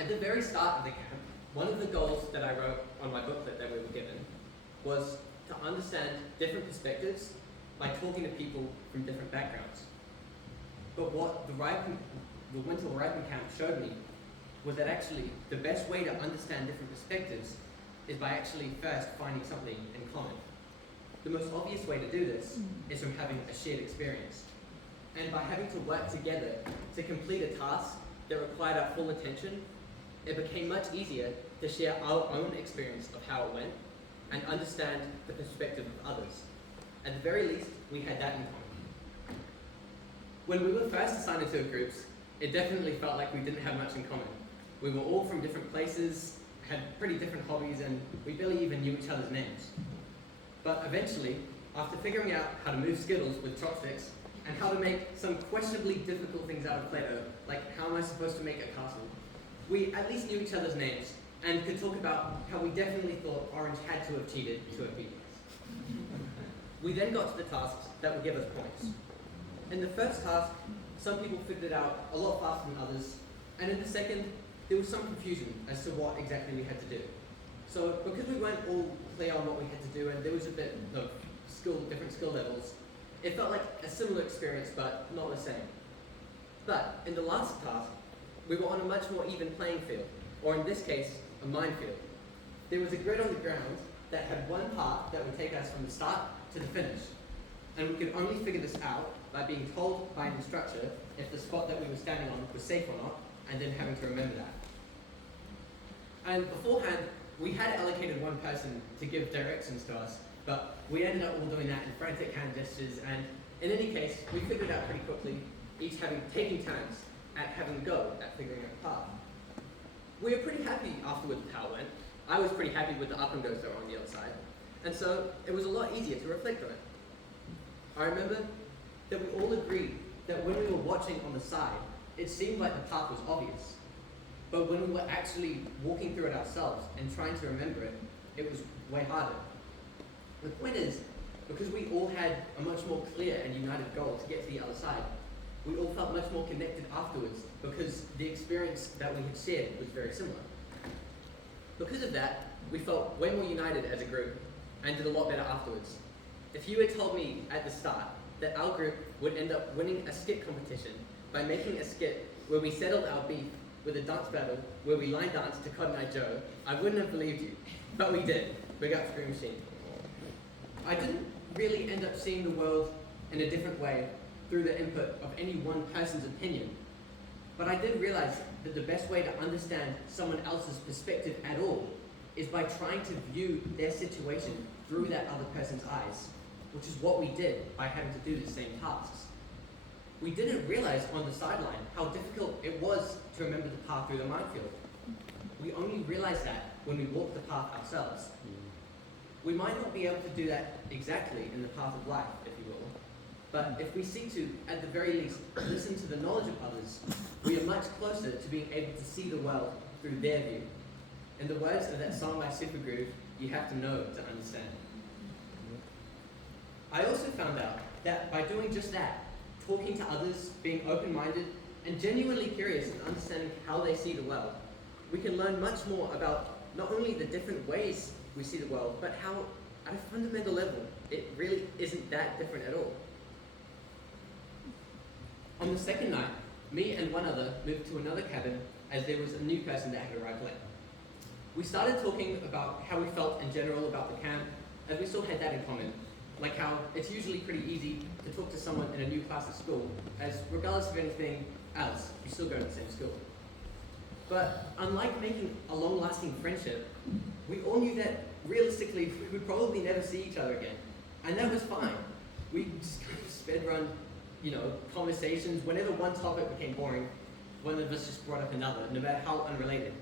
At the very start of the camp, one of the goals that I wrote on my booklet that we were given was to understand different perspectives by talking to people from different backgrounds. But what the Winter Ripen Camp showed me was that actually the best way to understand different perspectives is by actually first finding something in common. The most obvious way to do this is from having a shared experience. And by having to work together to complete a task that required our full attention, it became much easier to share our own experience of how it went and understand the perspective of others. At the very least, we had that in common. When we were first assigned into groups, it definitely felt like we didn't have much in common. We were all from different places, had pretty different hobbies, and we barely even knew each other's names. But eventually, after figuring out how to move Skittles with chopsticks, and how to make some questionably difficult things out of Play-Doh, like how am I supposed to make a castle, we at least knew each other's names, and could talk about how we definitely thought Orange had to have cheated to have beaten us. We then got to the tasks that would give us points. In the first task, some people figured it out a lot faster than others, and in the second, there was some confusion as to what exactly we had to do. So because we weren't all clear on what we had to do, and there was a bit of different skill levels, it felt like a similar experience, but not the same. But in the last task, we were on a much more even playing field, or in this case, a minefield. There was a grid on the ground that had one path that would take us from the start to the finish. And we could only figure this out by being told by an instructor if the spot that we were standing on was safe or not, and then having to remember that. And beforehand, we had allocated one person to give directions to us, but we ended up all doing that in frantic hand gestures, and in any case, we figured it out pretty quickly, each taking turns at having a go at figuring out the path. We were pretty happy afterwards with how it went. I was pretty happy with the up and goes that were on the other side, and so it was a lot easier to reflect on it. I remember that we all agreed that when we were watching on the side, it seemed like the path was obvious. But when we were actually walking through it ourselves and trying to remember it, it was way harder. The point is, because we all had a much more clear and united goal to get to the other side, we all felt much more connected afterwards because the experience that we had shared was very similar. Because of that, we felt way more united as a group and did a lot better afterwards. If you had told me at the start that our group would end up winning a skit competition by making a skit where we settled our beef with a dance battle where we line danced to Cotton Eye Joe, I wouldn't have believed you. But we did. Big up Scream Machine. I didn't really end up seeing the world in a different way through the input of any one person's opinion. But I did realize that the best way to understand someone else's perspective at all is by trying to view their situation through that other person's eyes, which is what we did by having to do the same tasks. We didn't realize on the sideline how difficult it was to remember the path through the minefield. We only realized that when we walked the path ourselves. We might not be able to do that exactly in the path of life, if you will, but if we seek to, at the very least, listen to the knowledge of others, we are much closer to being able to see the world through their view. In the words of that song by Supergroove, you have to know to understand. I also found out that by doing just that, talking to others, being open-minded, and genuinely curious in understanding how they see the world, we can learn much more about not only the different ways we see the world, but how, at a fundamental level, it really isn't that different at all. On the second night, me and one other moved to another cabin as there was a new person that had arrived late. We started talking about how we felt in general about the camp, as we still had that in common, like how it's usually pretty easy to talk to someone in a new class at school, as regardless of anything else, you still go to the same school. But unlike making a long-lasting friendship, we all knew that realistically we would probably never see each other again, and that was fine. We just kind of sped run, conversations. Whenever one topic became boring, one of us just brought up another, no matter how unrelated.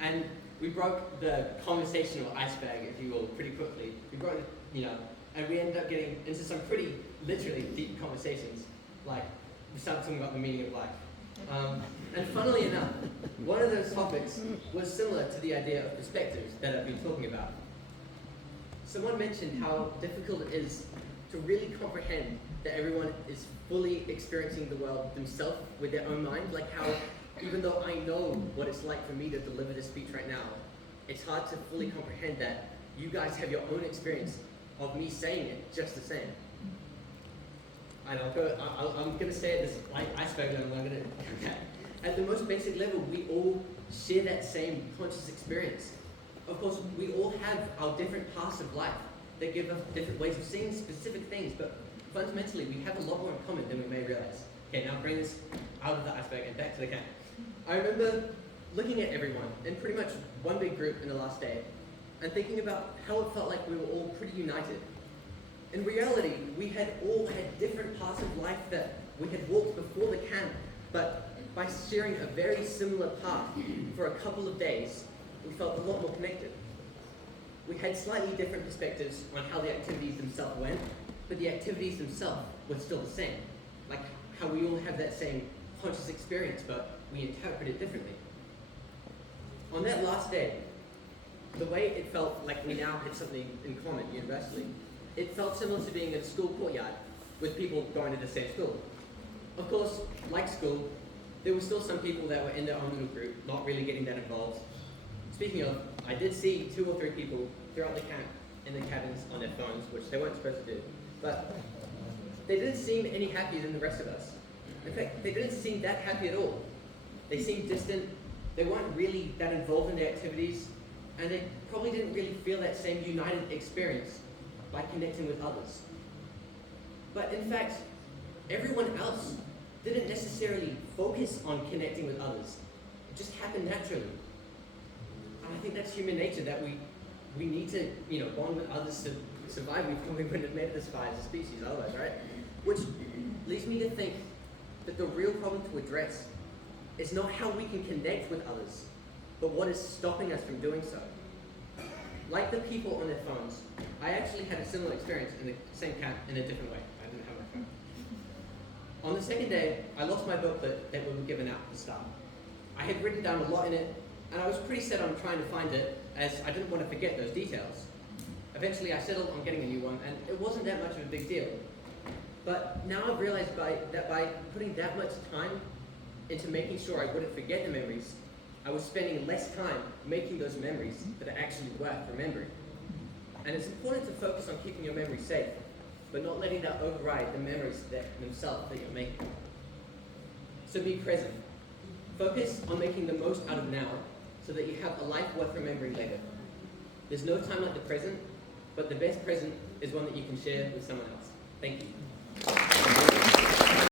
And we broke the conversational iceberg, if you will, pretty quickly. We broke, and we ended up getting into some pretty literally deep conversations, like we started talking about the meaning of life. And funnily enough, one of those topics was similar to the idea of perspectives that I've been talking about. Someone mentioned how difficult it is to really comprehend that everyone is fully experiencing the world themselves with their own mind, like how even though I know what it's like for me to deliver this speech right now, it's hard to fully comprehend that you guys have your own experience of me saying it just the same. And I'm going to say it this iceberg level, I'm going to, at the most basic level, we all share that same conscious experience. Of course, we all have our different paths of life that give us different ways of seeing specific things, but fundamentally, we have a lot more in common than we may realize. Okay, now bring this out of the iceberg and back to the camp. I remember looking at everyone in pretty much one big group in the last day and thinking about how it felt like we were all pretty united. In reality, we had all had different parts of life that we had walked before the camp, but by sharing a very similar path for a couple of days, we felt a lot more connected. We had slightly different perspectives on how the activities themselves went, but the activities themselves were still the same. Like how we all have that same conscious experience, but we interpret it differently. On that last day, the way it felt like we now had something in common universally, it felt similar to being in a school courtyard with people going to the same school. Of course, like school, there were still some people that were in their own little group, not really getting that involved. Speaking of, I did see 2 or 3 people throughout the camp in the cabins on their phones, which they weren't supposed to do. But they didn't seem any happier than the rest of us. In fact, they didn't seem that happy at all. They seemed distant, they weren't really that involved in the activities, and they probably didn't really feel that same united experience by connecting with others. But in fact, everyone else didn't necessarily focus on connecting with others. It just happened naturally. And I think that's human nature, that we need to, bond with others to survive. We probably wouldn't have made it this far as a species otherwise, right? Which leads me to think that the real problem to address is not how we can connect with others, but what is stopping us from doing so. Like the people on their phones, I actually had a similar experience in the same camp in a different way. I didn't have my phone. On the second day, I lost my booklet that we were given out at the start. I had written down a lot in it, and I was pretty set on trying to find it, as I didn't want to forget those details. Eventually, I settled on getting a new one, and it wasn't that much of a big deal. But now I've realized that by putting that much time into making sure I wouldn't forget the memories, I was spending less time making those memories that are actually worth remembering. And it's important to focus on keeping your memories safe, but not letting that override the memories themselves that you're making. So be present. Focus on making the most out of now, so that you have a life worth remembering later. There's no time like the present, but the best present is one that you can share with someone else. Thank you.